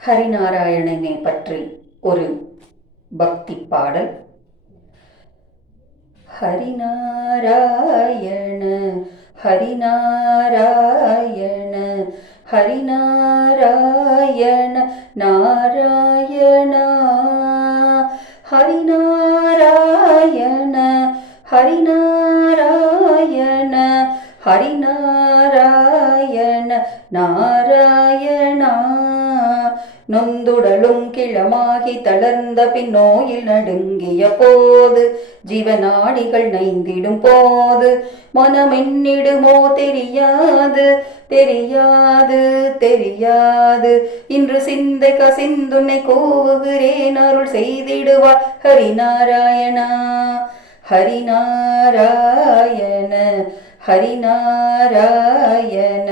ஹரிநாராயணனை பற்றி ஒரு பக்தி பாடல். ஹரிநாராயண ஹரிநாராயண ஹரிநாராயண நாராயணா ஹரிநாராயண ஹரிநாராயண ஹரிநாராயண நாராயணா. நொந்துடலும் கிளமாகி தளர்ந்த பின் நோயில் நடுங்கிய போது, ஜீவநாடிகள் நைந்திடும் போது, மனமென்னிடுமோ தெரியாது தெரியாது தெரியாது. இன்று சிந்தை கசிந்துன்னை கூவுகிறேன், அருள் செய்திடுவார் ஹரிநாராயணா ஹரிநாராயண ஹரிநாராயண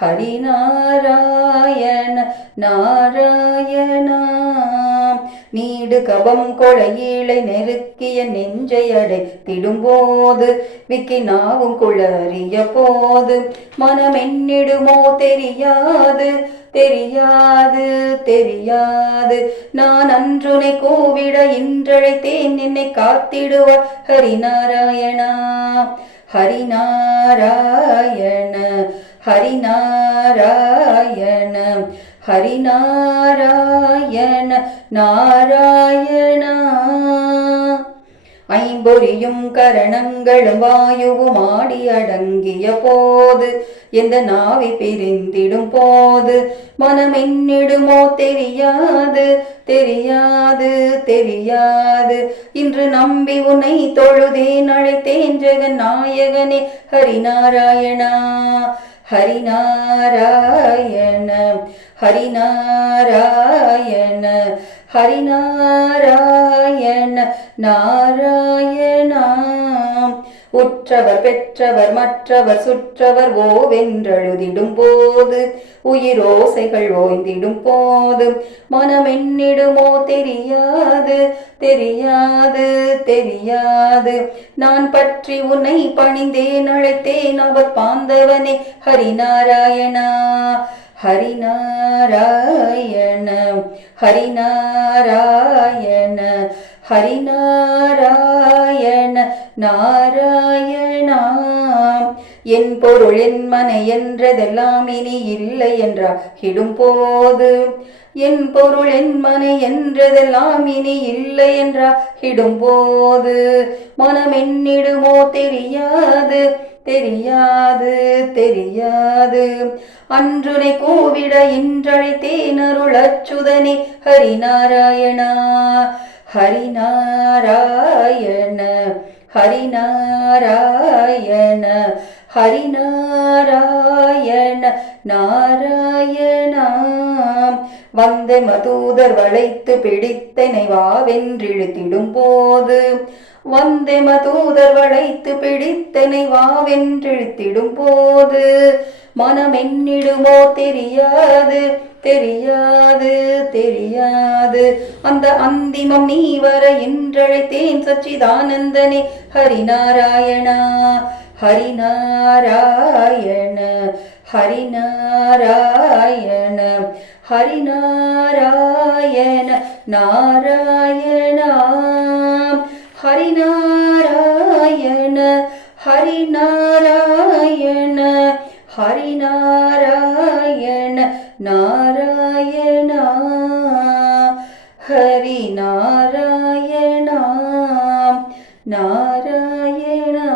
ஹரிநாராயண நாராயணா. நீடு கவம் கொளையீழை நெருக்கிய நெஞ்சை அடைத்திடும்போது, விக்கி நாவும் குளறிய போது, மனமென்னிடுமோ தெரியாது தெரியாது தெரியாது. நான் அன்றுனை கூவிட இன்றழைத்தேன், என்னை காத்திடுவார் ஹரிநாராயணா ஹரிநாராயண ஹரிநாராயண ஹரிநாராயண நாராயணா. ஐம்பொறியும் கரணங்களும் வாயுவும் ஆடி அடங்கிய போது, எந்த நாவி பிரிந்திடும் போது, மனமென்னிடுமோ தெரியாது தெரியாது தெரியாது. இன்று நம்பி உன்னை தொழுதேன், அழைத்தேன் ஜெகன் நாயகனே ஹரிநாராயணா ஹரிநாராயண ஹரிநாராயண ஹரிநாராயண நாராயணா. உற்றவர் பெற்றவர் மற்றவர் சுற்றவர் ஓவென்றழுதிடும் போது, உயிரோசைகள் ஓய்ந்திடும் போது, மனமென்னிடுமோ தெரியாது தெரியாது தெரியாது. நான் பற்றி உன்னை பணிந்தேன், அழைத்தேன் அவர் பாந்தவனே ஹரிநாராயணா ஹரிநாராயண ஹரிநாராயண ஹரிநாராயண நாராயணா. என் பொருள் என் மனை என்றதெல்லாம் இனி இல்லை என்றாகிடும் போது, என் பொருள் என் மனை என்றதெல்லாம் இனி இல்லை என்றாகிடும் போது, மனமென்னிடுமோ தெரியாது தெரியாது தெரியாது. அன்றுனை கூவிட இன்றழைத்தேன், அருள் அச்சுதனே ஹரிநாராயணா ஹரிநாராயண ஹரிநாராயண ஹரிநாராயண நாராயணா. வந்த மதூதர் வளைத்து பிடித்தனை வாவென்றிழுத்திடும் போது, வந்தே மதூதர் வளைத்து பிடித்தனை வாவென்றிழுத்திடும் போது, மனமென்னிடுமோ தெரியாது தெரியாது தெரியாது. அந்த அந்திமம் நீ வர என்றழைத்தேன் சச்சிதானந்தனே ஹரிநாராயணா ஹரிநாராயண ஹரிநாராயண ஹரிநாராயண நாராயணா. ஹரிநாராயண ஹரிநாராயண ஹரிநாராயண நாராயணா. ஹரிநாராயணா நாராயணா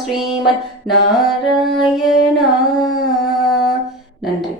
ஸ்ரீமன் நாராயணா. நன்றி.